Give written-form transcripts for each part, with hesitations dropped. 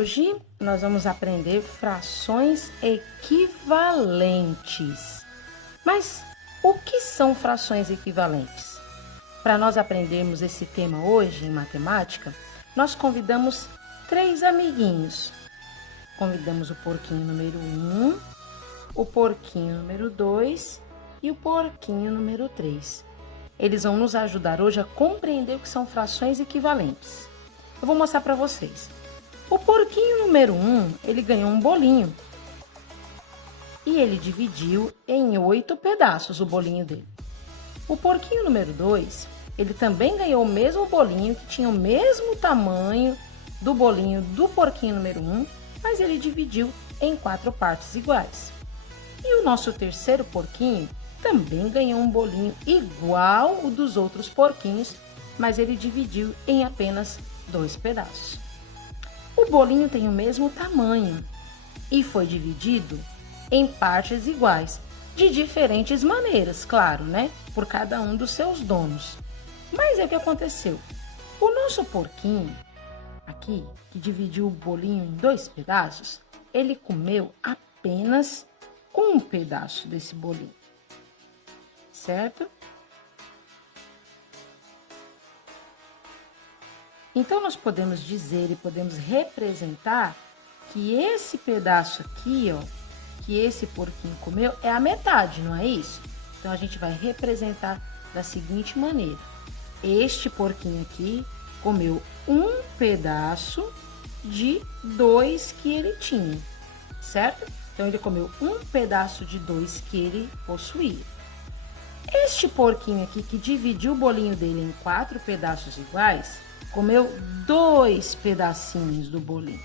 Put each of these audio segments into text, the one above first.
Hoje nós vamos aprender frações equivalentes. Mas o que são frações equivalentes? Para nós aprendermos esse tema hoje em matemática, nós convidamos 3 amiguinhos. Convidamos o porquinho número 1, o porquinho número 2 e o porquinho número 3. Eles vão nos ajudar hoje a compreender o que são frações equivalentes. Eu vou mostrar para vocês. O porquinho número 1, ele ganhou um bolinho. E ele dividiu em 8 pedaços o bolinho dele. O porquinho número 2, ele também ganhou o mesmo bolinho, que tinha o mesmo tamanho do bolinho do porquinho número 1, mas ele dividiu em 4 partes iguais. E o nosso terceiro porquinho também ganhou um bolinho igual o dos outros porquinhos, mas ele dividiu em apenas 2 pedaços. O bolinho tem o mesmo tamanho e foi dividido em partes iguais, de diferentes maneiras, claro, né? Por cada um dos seus donos. Mas é o que aconteceu. O nosso porquinho, aqui, que dividiu o bolinho em 2 pedaços, ele comeu apenas um pedaço desse bolinho, certo? Então, nós podemos dizer e podemos representar que esse pedaço aqui, ó, que esse porquinho comeu, é a metade, não é isso? Então, a gente vai representar da seguinte maneira. Este porquinho aqui comeu um pedaço de 2 que ele tinha, certo? Então, ele comeu um pedaço de 2 que ele possuía. Este porquinho aqui, que dividiu o bolinho dele em 4 pedaços iguais, comeu 2 pedacinhos do bolinho.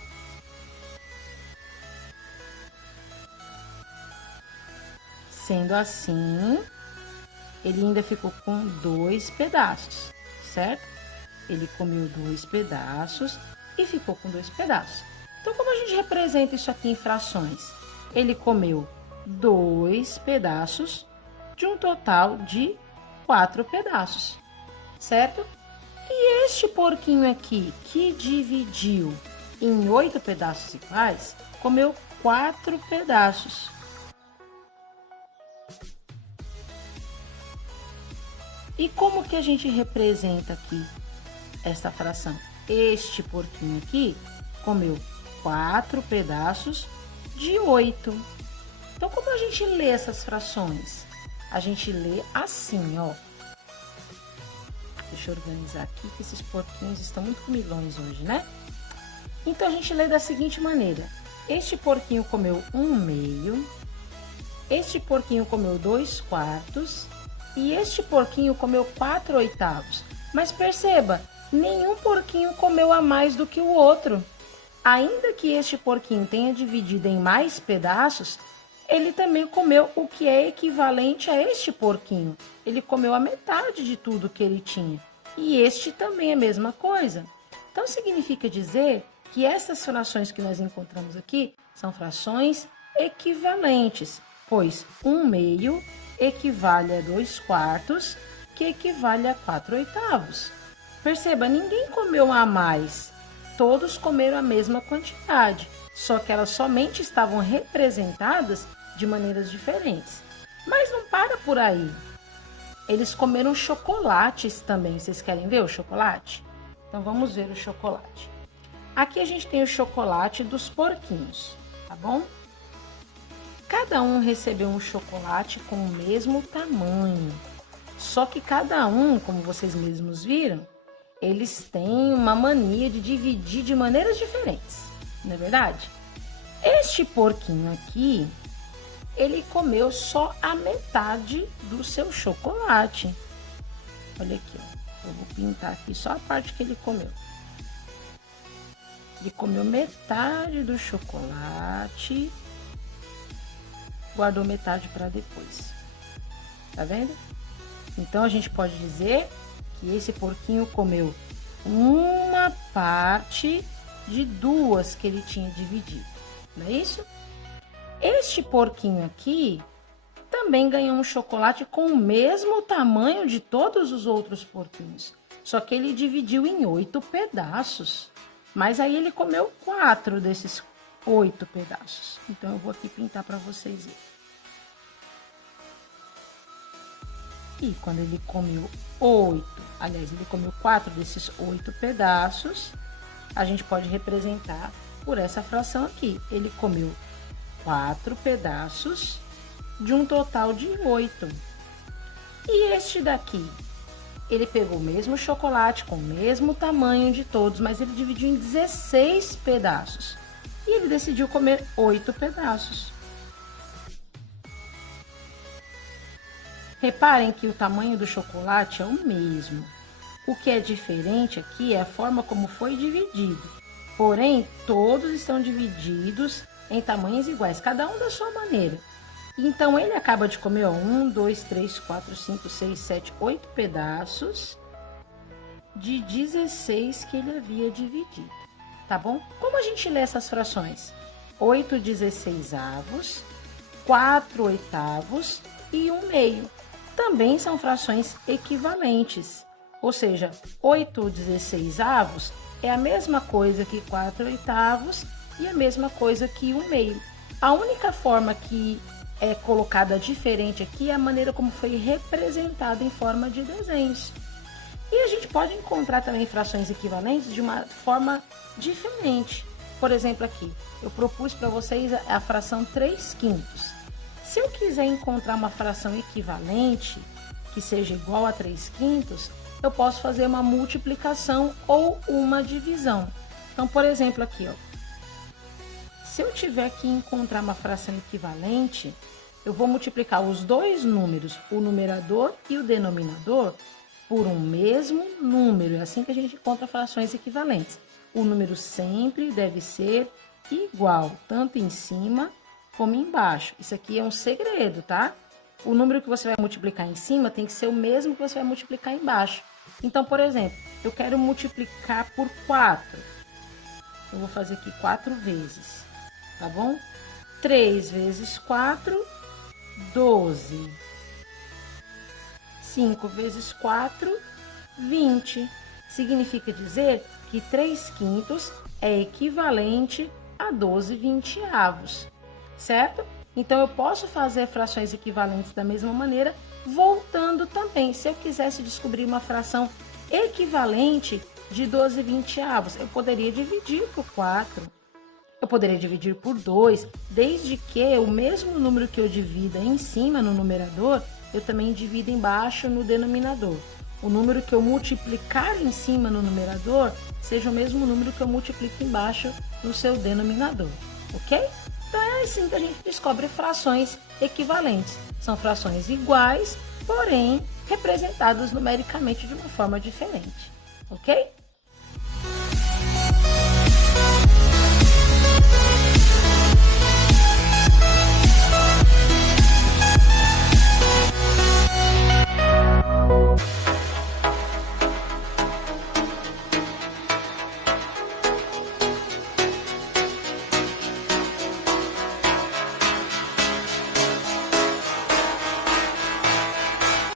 Sendo assim, ele ainda ficou com 2 pedaços, certo? Ele comeu 2 pedaços e ficou com 2 pedaços. Então, como a gente representa isso aqui em frações? Ele comeu 2 pedaços de um total de 4 pedaços, certo? E este porquinho aqui, que dividiu em 8 pedaços iguais, comeu 4 pedaços. E como que a gente representa aqui esta fração? Este porquinho aqui comeu 4 pedaços de 8. Então, como a gente lê essas frações? A gente lê assim, ó. Deixa eu organizar aqui, que esses porquinhos estão muito comilões hoje, né? Então, a gente lê da seguinte maneira. Este porquinho comeu 1/2. Este porquinho comeu 2/4. E este porquinho comeu 4/8. Mas perceba, nenhum porquinho comeu a mais do que o outro. Ainda que este porquinho tenha dividido em mais pedaços, ele também comeu o que é equivalente a este porquinho. Ele comeu a metade de tudo que ele tinha. E este também é a mesma coisa. Então, significa dizer que essas frações que nós encontramos aqui são frações equivalentes, pois 1/2 equivale a 2/4, que equivale a 4/8. Perceba, ninguém comeu a mais. Todos comeram a mesma quantidade, só que elas somente estavam representadas de maneiras diferentes. Mas não para por aí. Eles comeram chocolates também. Vocês querem ver o chocolate? Então, vamos ver o chocolate. Aqui a gente tem o chocolate dos porquinhos, tá bom? Cada um recebeu um chocolate com o mesmo tamanho. Só que cada um, como vocês mesmos viram, eles têm uma mania de dividir de maneiras diferentes, não é verdade? Este porquinho aqui, ele comeu só a metade do seu chocolate. Olha aqui, ó. Eu vou pintar aqui só a parte que ele comeu. Ele comeu metade do chocolate, guardou metade para depois. Tá vendo? Então, a gente pode dizer que esse porquinho comeu uma parte de 2 que ele tinha dividido, não é isso? Este porquinho aqui também ganhou um chocolate com o mesmo tamanho de todos os outros porquinhos, só que ele dividiu em 8 pedaços. Mas aí ele comeu 4 desses 8 pedaços. Então, eu vou aqui pintar para vocês verem. E quando ele comeu 8, aliás, ele comeu 4 desses 8 pedaços, a gente pode representar por essa fração aqui. Ele comeu 4 pedaços de um total de 8. E este daqui? Ele pegou o mesmo chocolate com o mesmo tamanho de todos, mas ele dividiu em 16 pedaços. E ele decidiu comer 8 pedaços. Reparem que o tamanho do chocolate é o mesmo. O que é diferente aqui é a forma como foi dividido. Porém, todos estão divididos em tamanhos iguais, cada um da sua maneira. Então, ele acaba de comer 1, 2, 3, 4, 5, 6, 7, 8 pedaços de 16 que ele havia dividido, tá bom? Como a gente lê essas frações? 8 16avos, 4 oitavos e 1 meio. Também são frações equivalentes, ou seja, 8 16avos é a mesma coisa que 4 oitavos e a mesma coisa que 1 meio. A única forma que é colocada diferente aqui é a maneira como foi representada em forma de desenhos. E a gente pode encontrar também frações equivalentes de uma forma diferente. Por exemplo, aqui, eu propus para vocês a fração 3/5. Se eu quiser encontrar uma fração equivalente, que seja igual a 3/5, eu posso fazer uma multiplicação ou uma divisão. Então, por exemplo, aqui, ó. Se eu tiver que encontrar uma fração equivalente, eu vou multiplicar os dois números, o numerador e o denominador, por um mesmo número. É assim que a gente encontra frações equivalentes. O número sempre deve ser igual, tanto em cima como embaixo. Isso aqui é um segredo, tá? O número que você vai multiplicar em cima tem que ser o mesmo que você vai multiplicar embaixo. Então, por exemplo, eu quero multiplicar por 4. Eu vou fazer aqui 4 vezes. Tá bom? 3 vezes 4, 12. 5 vezes 4, 20. Significa dizer que 3/5 é equivalente a 12 vinteavos, certo? Então, eu posso fazer frações equivalentes da mesma maneira, voltando também. Se eu quisesse descobrir uma fração equivalente de 12 vinteavos, eu poderia dividir por 4. Eu poderia dividir por 2, desde que o mesmo número que eu divida em cima no numerador, eu também divido embaixo no denominador. O número que eu multiplicar em cima no numerador seja o mesmo número que eu multiplico embaixo no seu denominador, ok? Então é assim que a gente descobre frações equivalentes. São frações iguais, porém representadas numericamente de uma forma diferente, ok?